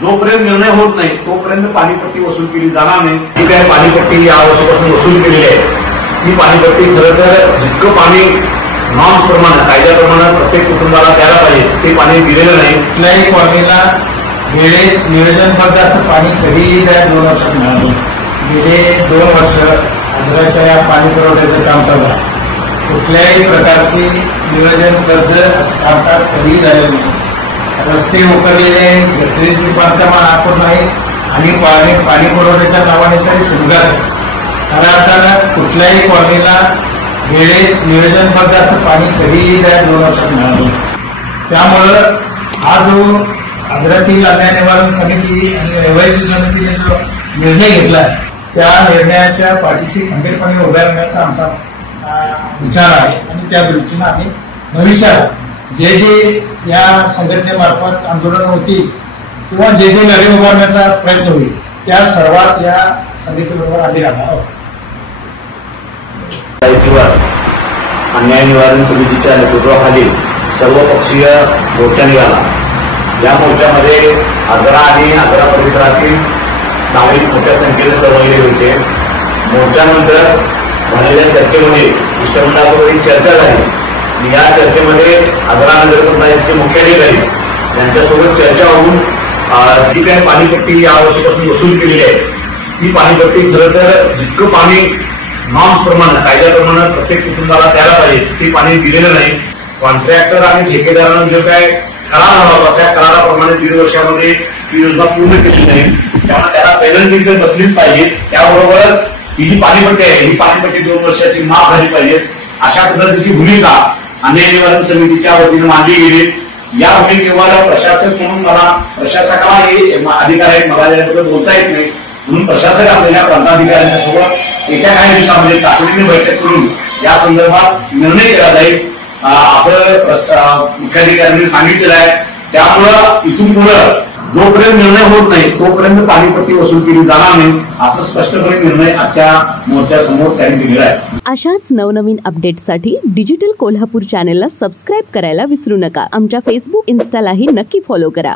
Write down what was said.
जोपर्यंत निर्णय होत नाही तोपर्यंत पाणीपट्टी वसूल केली जाणार नाही। जी काय पाणीपट्टी या वर्षापासून वसूल केलेली आहे ती पाणीपट्टी खरं तर जितकं पाणी नॉर्म्स प्रमाणे कायद्याप्रमाणे प्रत्येक कुटुंबाला द्यायला पाहिजे ते पाणी दिलेलं नाही। कुठल्याही कॉलनीला वेळेत नियोजनबद्ध असं पाणी कधीही त्या 2 वर्षात मिळालं। गेले 2 वर्ष आजराच्या या पाणी पुरवठ्याचं काम चालू आहे। कुठल्याही प्रकारची नियोजनबद्ध असं कामकाज कधीही झालेलं नाही। रस्ते उकरलेले आहेत, गटरीची बांधकाम अपूर्ण आहे आणि पाणी पुरवठ्याच्या नावाने तरी सुविधाच आहे। खऱ्या अर्थानं कुठल्याही कॉलनीला वेळेत नियोजनबद्ध असं पाणी कधीही त्या 2 वर्षात मिळालं। त्यामुळं हा जो आजरातील अन्याय निवारण समिती आणि रहिवासी समितीने जो निर्णय घेतला त्या निर्णयाच्या पाठीशी खंबीरपणे उभा राहण्याचा आमचा विचार आहे आणि त्या दृष्टीनं आम्ही भविष्यात जे या संघटनेमार्फत आंदोलन होतील किंवा जे लढे उभारण्याचा प्रयत्न होईल त्या सर्वात या समितीबरोबर आधी राहणार आहोत। अन्याय निवारण समितीच्या नेतृत्वाखाली सर्वपक्षीय मोर्चा निघाला। या मोर्चामध्ये आजरा आणि आजरा परिसरातील नागरिक मोठ्या संख्येने सहभागी होते। मोर्चानंतर झालेल्या चर्चेमध्ये शिष्टमंडळासोबत चर्चा झाली। या चर्चेमध्ये आजरा नगर पंचायतचे मुख्याधिकारी यांच्यासोबत चर्चा होऊन जी काही पाणीपट्टी या वर्षापासून वसूल केलेली आहे ती पाणीपट्टी खरं तर जितकं पाणी नॉर्म्स प्रमाणे कायद्याप्रमाणे प्रत्येक कुटुंबाला द्यायला पाहिजे ते पाणी दिलेलं नाही। कॉन्ट्रॅक्टर आणि ठेकेदारानं जो काय करार झाला होता त्या कराराप्रमाणे 1.5 वर्षामध्ये ती योजना पूर्ण केली नाही। त्यामुळे त्याला पेनल्टी तर बसलीच पाहिजे। त्याबरोबरच ही जी पाणीपट्टी आहे ही पाणीपट्टी 2 वर्षाची माफ झाली पाहिजे अशा पद्धतीची भूमिका अन्याय निवारण समितीच्या वतीने मांडली गेली। या भूमिकेवर प्रशासक म्हणून मला प्रशासकाला हे अधिकार आहेत, मला याबद्दल बोलता येत नाही म्हणून प्रशासक आपल्या प्रांताधिकाऱ्यांच्या सोबत येत्या काही दिवसांमध्ये तातडीने बैठक करून या संदर्भात निर्णय केला जाईल असं मुख्याधिकाऱ्यांनी सांगितलेलं आहे। त्यामुळं इथून पुढे जोपर्यंत निर्णय होत नाही तोपर्यंत पाणीपट्टी वसूल केली जाणार नाही असं स्पष्टपणे निर्णय आजच्या मोर्चासमोर त्यांनी दिलेला आहे। अशाच नवनवीन अपडेट्ससाठी डिजिटल कोल्हापूर चॅनेलला सबस्क्राईब करायला विसरू नका। आमच्या फेसबुक, इन्स्टालाही नक्की फॉलो करा।